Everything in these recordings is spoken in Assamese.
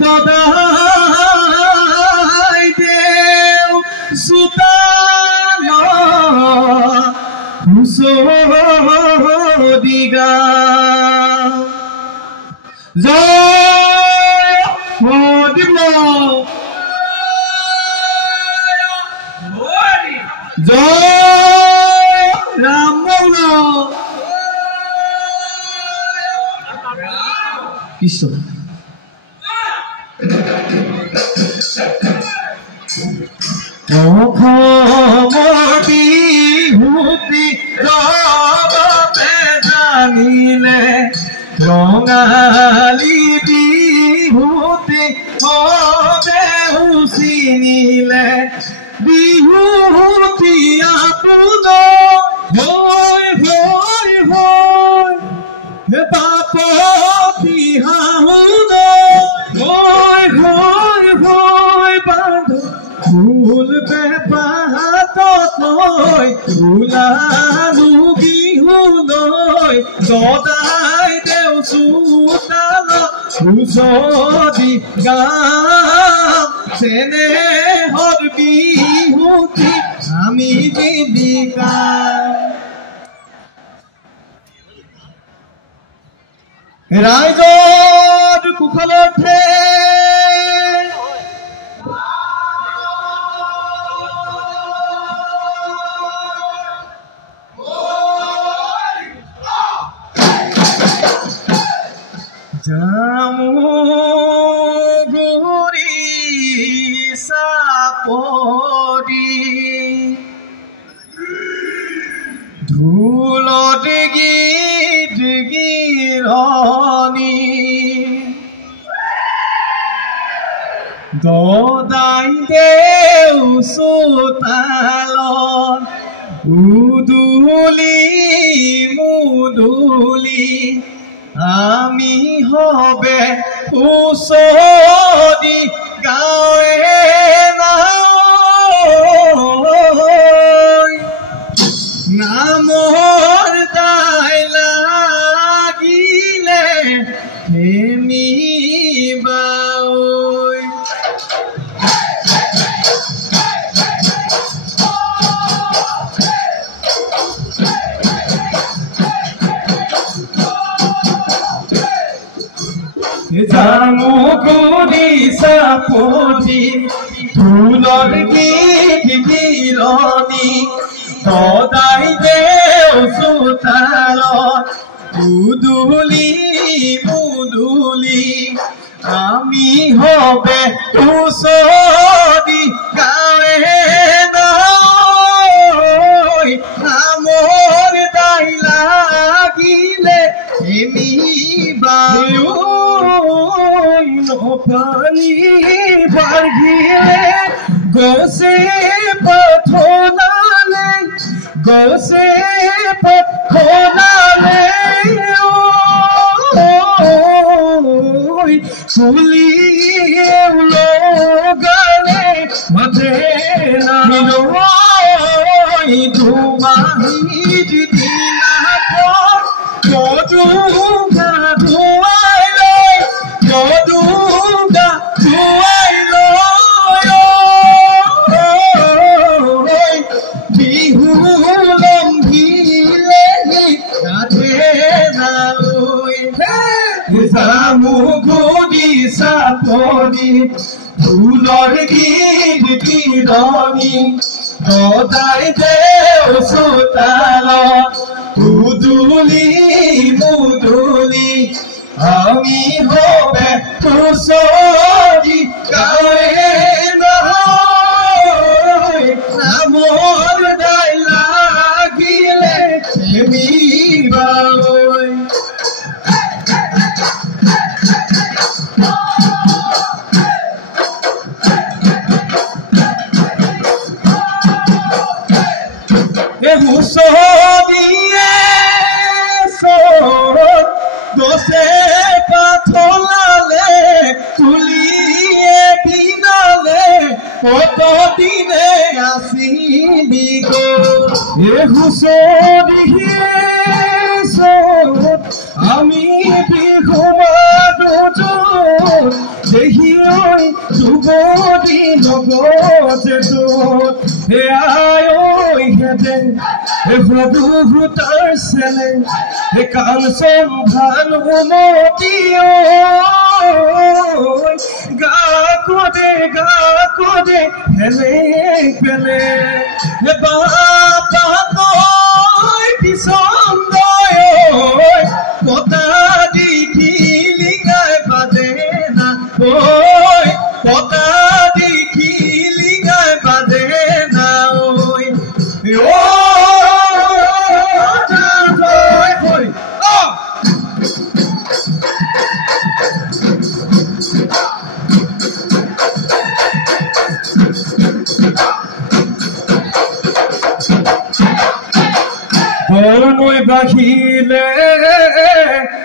দদাই দেও সুতান হুসদিগা জয় মদিম জয় ৰাম কৃষ্ণ বিহুতি জগতে জানিলে ৰঙালী বিহুতি হবে চিনিলে বিহুতি আপোনাৰ হয় হয় হয় বাপতি হাহুন হয় হয় হয় বান্ধ ফুল বেপাহাতত লৈ ওলালো বিহুলৈ দদাই দেও চোতাল হুচদি গাম চেনেহৰ বিহুতি আমি জীৱিকা ৰাইজৰ কুশলতে জামুগুৰি চাপৰি ঢোলত গীত গিৰণী দদাই দেও চোতালত উদুলি মুদুলি আমি হবে হুচদি গাঁৱে নামৰ দাই লাগিলে হেমিবাই জামুগুৰি চাপৰি ঢোলৰ গীত গিৰণী দদাই দেও চোতালত উদুলি মুদুলি আমি হবে হুচদি গাঁৱে নামৰ দাই লাগিলে হেমিবায়ু পানী বাঢ়িলে গছে পথনালে গছে পথনালে চুলিয়ে লগলে মাতে নালৈ ধুমাহিত দিনাখন যদুগা ধুৱাই লৈ যদুগা ধুৱাই লৈ বিহু লম্ভিলেহি গাঠে নালৈ জামুগুৰি চাপৰি ঢোলৰ গীত গিৰণী দদাই দেও চোতালত উদুলি মুদুলি আমি হবে হুচদি গাঁৱে নামৰ দাই লাগিলে হেমিবাই হুচদিয়ে গছে পাথলালে তুলিয়ে বিনালে কতদিনে আসিবি গো হুচদিয়ে আমি Bihu মাদুত se tu e ayo ihede e hobu tarsele e kanson bhanu motio ga kode hele pele e baba koi pisondoy kota dikhili gai badena oi kota dikhili gai badena oi Noi bahile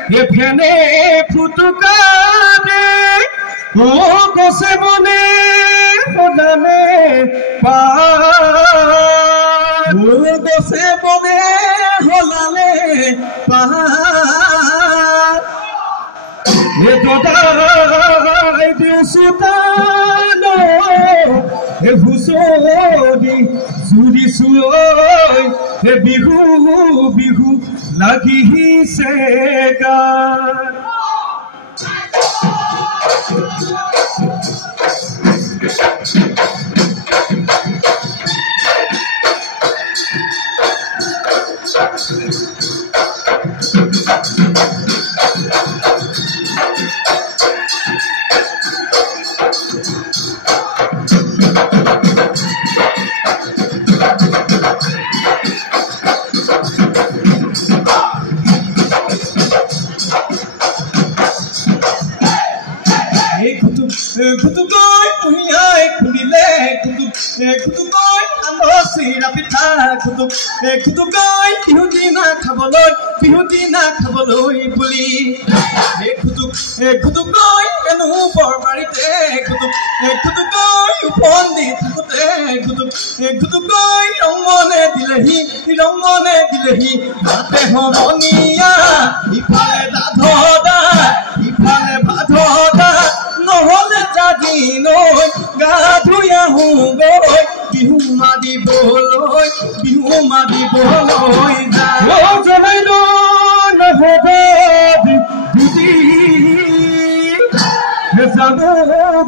e phene futukade o gose mone hodane pa o gose mone holale pa e toda e sutano e fusodi sudi suoi e bihu lagi hi sega kutu koi punyai kunile kutu koi anosi rapita kutu koi bihudina khaboloi puli kutu koi enu bormarite kutu koi upondi thukute kutu koi rongone dilehi mate homoniya ifale dadhoda ifale badhoda নহলে জাগি নয় গা ধুয়া হুগৈ বিহু মাদিবলৈ জনাই নহব দুদি জানো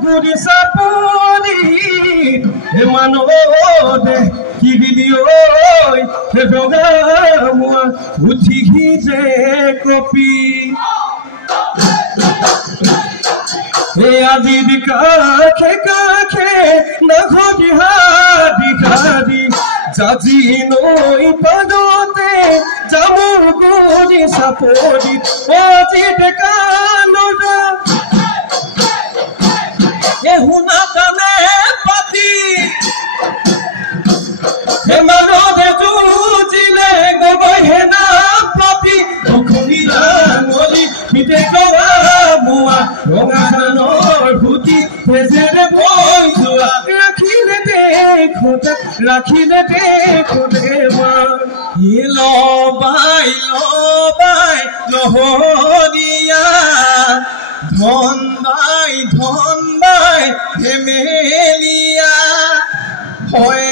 গুৰি চাপৰি মানৱদে কি দিলি ঐ বগা মোৱা উঠিহি যে copy Adi kake na khodi hadi jaji noi padote jamu gori sapodi oji de kanora e huna kane pati e manode jujile gobahena pati okhoni rangoli pite goa mua ronganor bhuti phezere boyua rakhile dekho dema lobai lohodiya dhon bai hemelia hoy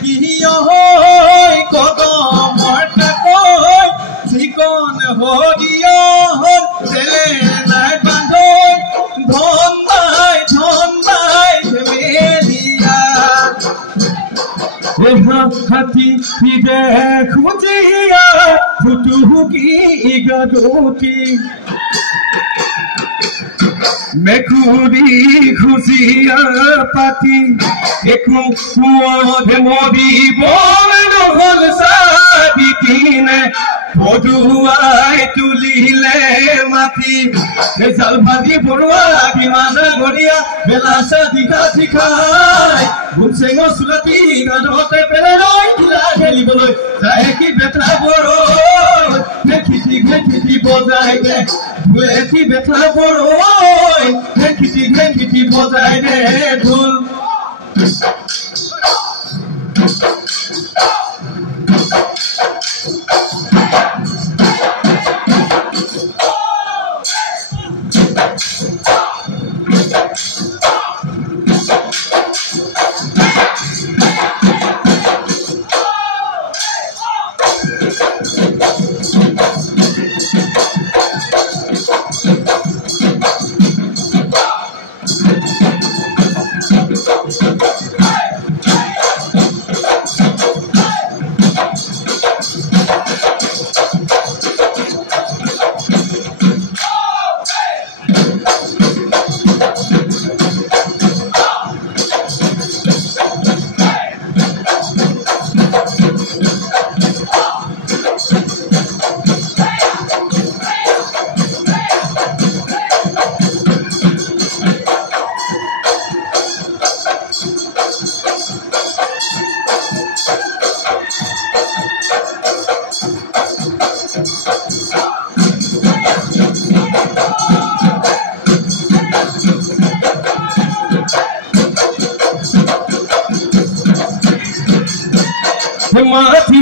kiyo hoy kodamor takoi sikon hodiya hon tele nai bandoi dhon bai hemelia hati pide khutiya futu ki gadoti Mekuri khuziya pati eku puode modi bolno hol sabitine poduai tulile mati ezal bhadi porwa bimana goria belasa dikhai bunsengo sulati gadote peloi kila kheli boloi jae ki betra boro kheti bojai de Eti betla boroi, kiti bozai de dhul.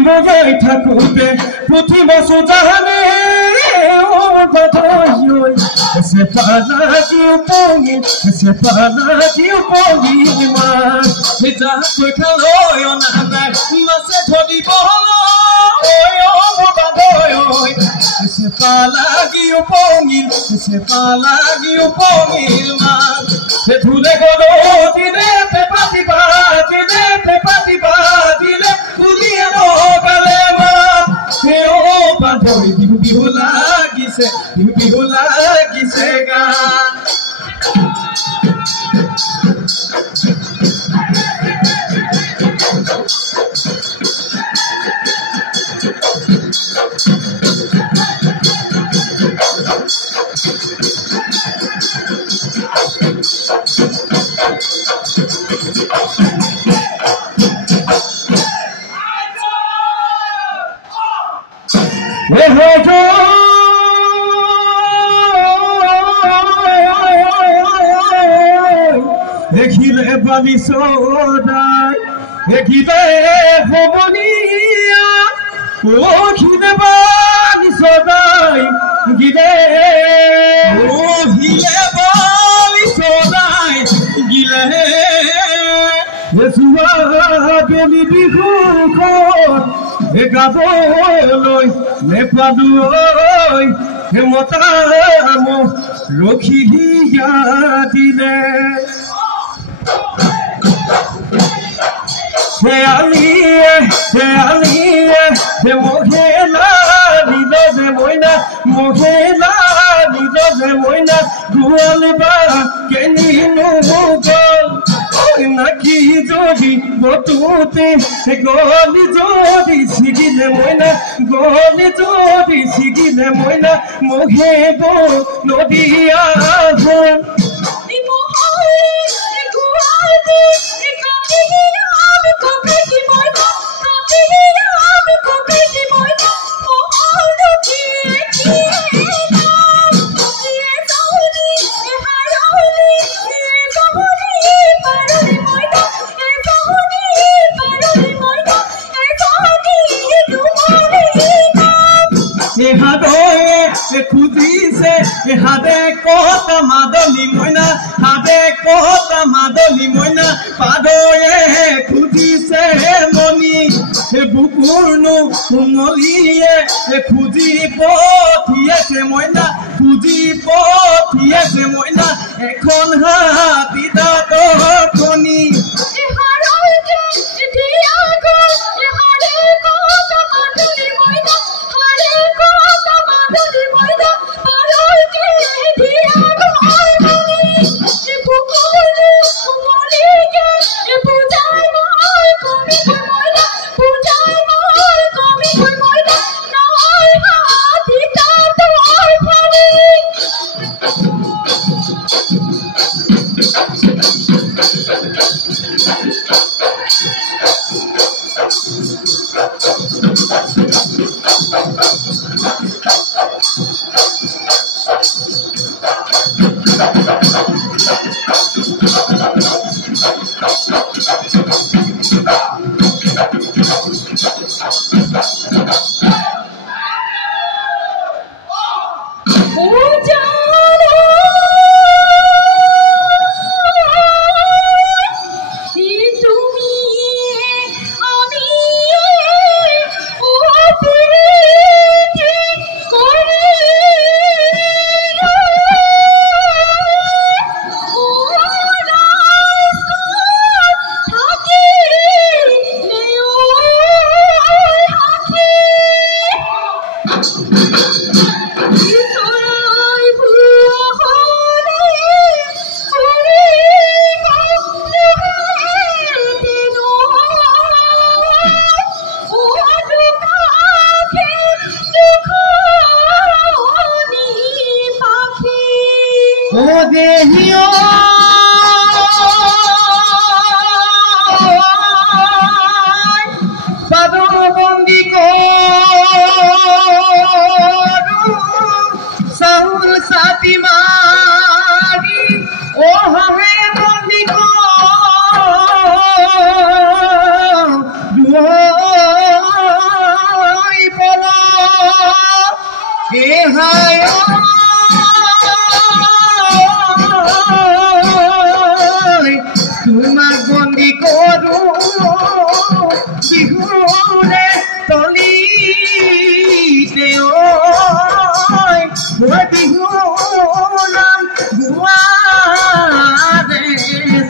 মজাই থাকোতে পুথি মাছো জানে ese para que o pongue mas já foi calor eu nada mas é todo bolo oi esse para que o pongue mas se tu le golo tine pe pati ba dile kulia no kalema eu bandoi bihu lagi se ga দেখিলে বালি সদাই দেখিলে ভবনিয়া ও খিলে বালি সদাই গিলে বালি সদাই গিলে এসুয়া বেলি বিহু গাবলৈ নেপাদুই হেমতাম ৰখি দিলে se mojela nido de moina dual ba ke ninu gol naki jodi botute goli jodi sigile moina mohebo nodiya ho হাতে কতা মাদলি মইনা পাদয়ে খুজিছে মনি বুকুৰনো মলিয়ে খুজি পঠিয়াছে মইনা এখন হাতী দাঁতৰ কণী বিহুনাম গুৱাৰে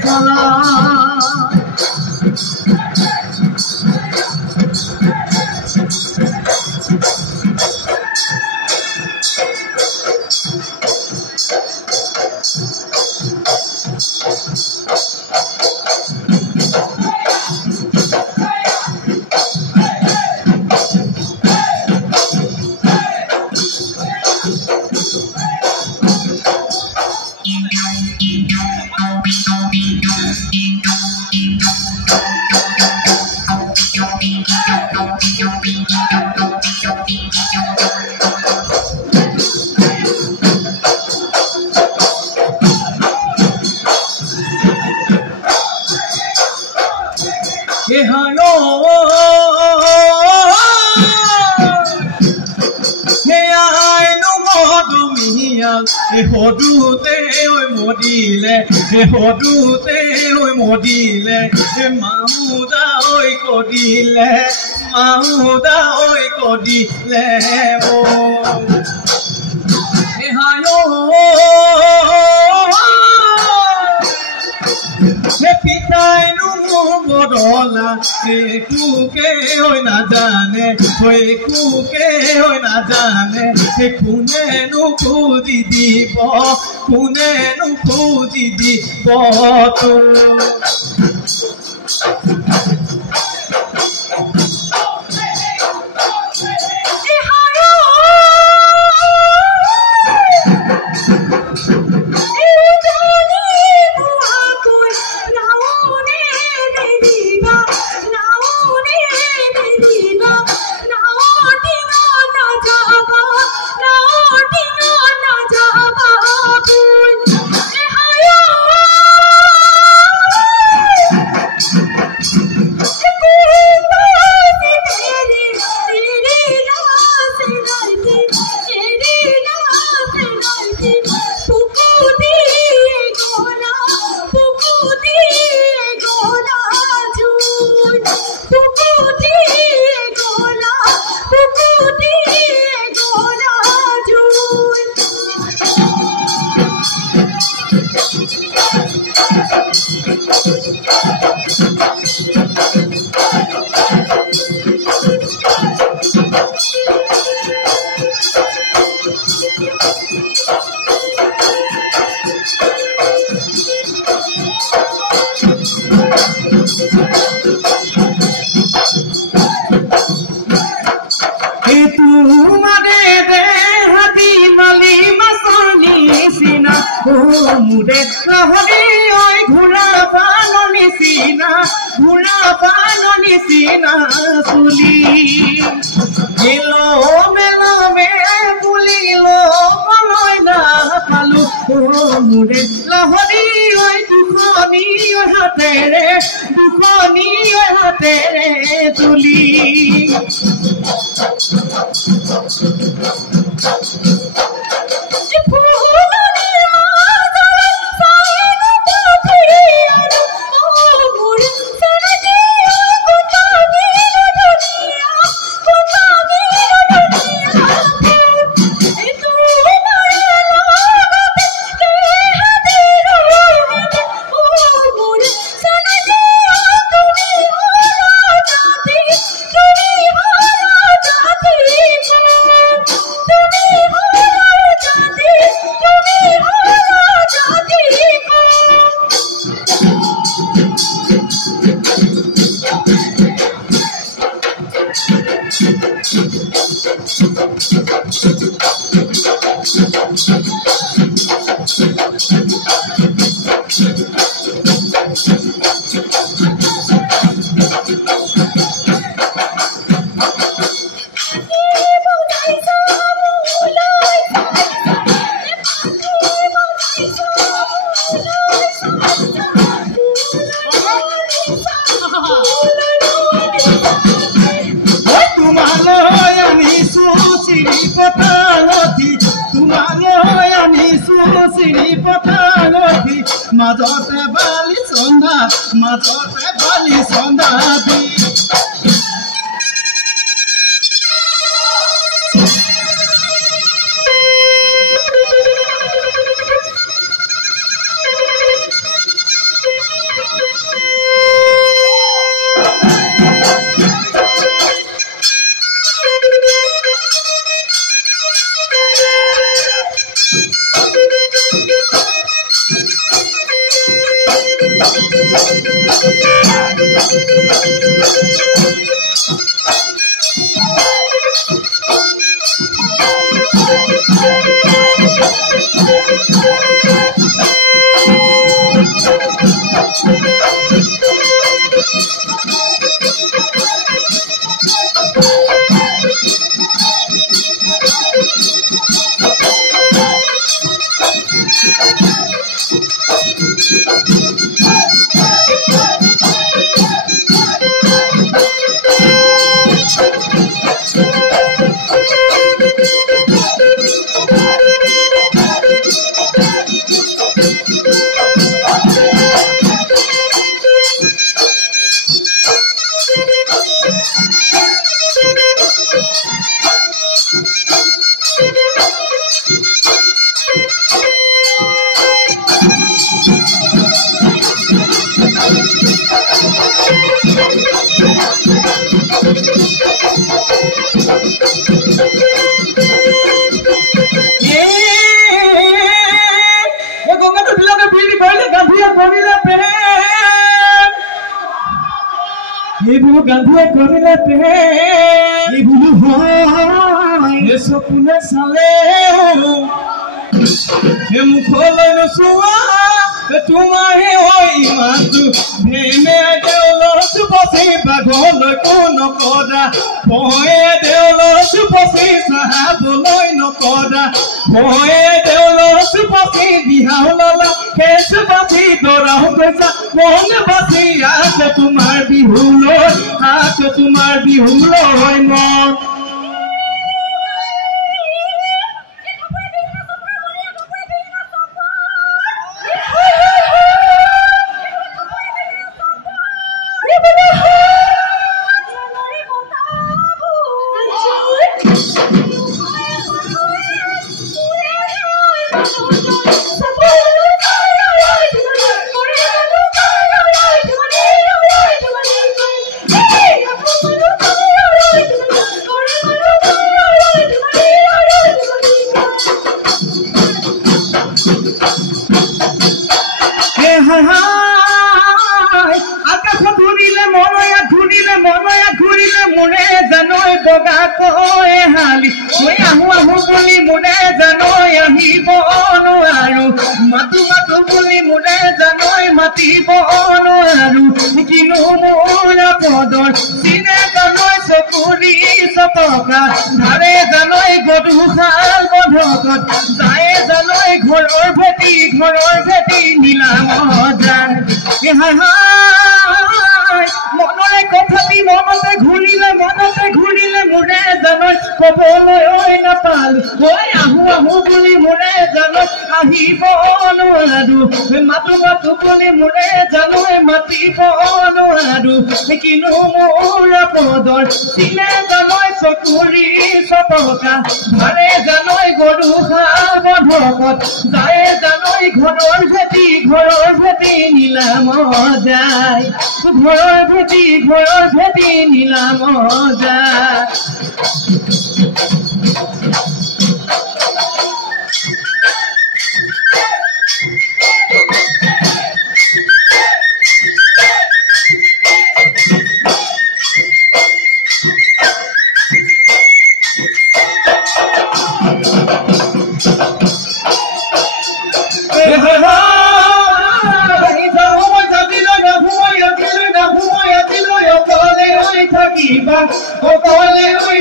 চলা Hodute oi modile mahuda oi kodile o hayo pitai nu bodola kuke oi na jane kune nu kudi dibo tu Mude lahori oi ghura panoni sina suli gelo mela me bulilo poloi na palu mude lahori oi dukhoni oi hatere tuli Majote bali sonda di গান্ধীয়ে কৰিলে প্ৰেম বুলো হয় চকুনে চালে মুখলৈ নচোৱা তোমাৰে হয় ইমানটো ভেমে দেউলৰ চুপচি বাঘলৈ নকৰা ভয়ে দেউলৰ চুপচি চাহাবলৈ নকৰা ভয়ে দেউলৰ চুপচি বিহাও ললা কেঁচু বাচি দৰাও কৈছা মন বাচি আছে তোমাৰ বিহুলৈ মন ঘূৰিলে মনে জানৈ বগা কয় হালি মই আহো বুলি মনে জানৈ আহিব নোৱাৰো মাতো বুলি মনে জানৈ মাতিব নোৱাৰো কিনো মোৰ পদৰ চিনে জানৈ চকুৰি চপকা ধাৰে জানৈ গধুশাল বন্ধকত যায় জানৈ ঘৰৰ ভেটি নীলা মজান মনৰে কথাটি মনতে ঘূৰিলে মোৰে জানৈ কবলৈ নাপালো মই আহো বুলি মোৰে জানৈ আহিব নোৱাৰো মাতো বুলি মোৰে জানৈ মাতিব নোৱাৰো কিনো মোৰ পদৰ চিনে জানৈ চকুৰি চপকা ধাৰে জানৈ গৰুশাল বন্ধকত যায় জানৈ ঘৰৰ ভেটি নীলা মজাই ঘৰৰ ভেটি নীলা মজাই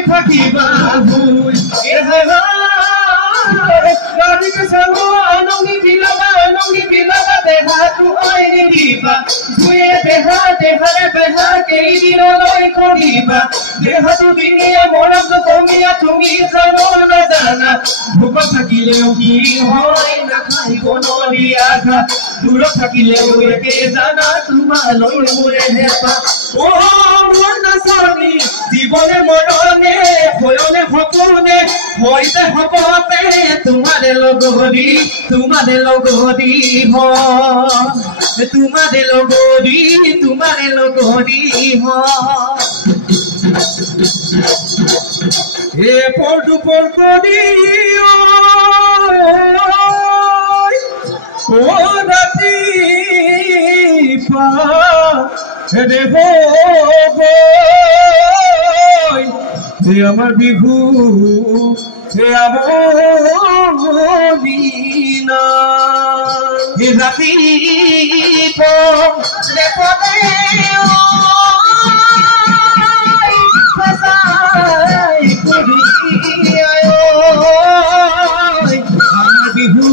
থাকিবা আনন্দি বিলাবা দেহাটো আইনি দিবা ধুয়ে দেহাৰে বেহা কেইদিনলৈ কৰিবা দেহাটো দিনীয়া মৰম কমিয়া তুমি জানো নাজানা ভোক থাকিলেও কি হয় নাখাই বনৰি আঘা দূৰত থাকিলেও একে জানা তোমালৈ মোৰে হেঁপা মোৰ নাচনি জীৱনে মৰণে ভয়নে সপোনে হইতে হবতে তোমাৰে লগৰী তোমাৰে লগৰী হে পৰটো পৰকৰি ও ৰাতি দিবা দেব হে আমাৰ বিহু হে আমাৰ দিনা হে ৰাতি পদে পদে আমাৰ বিহু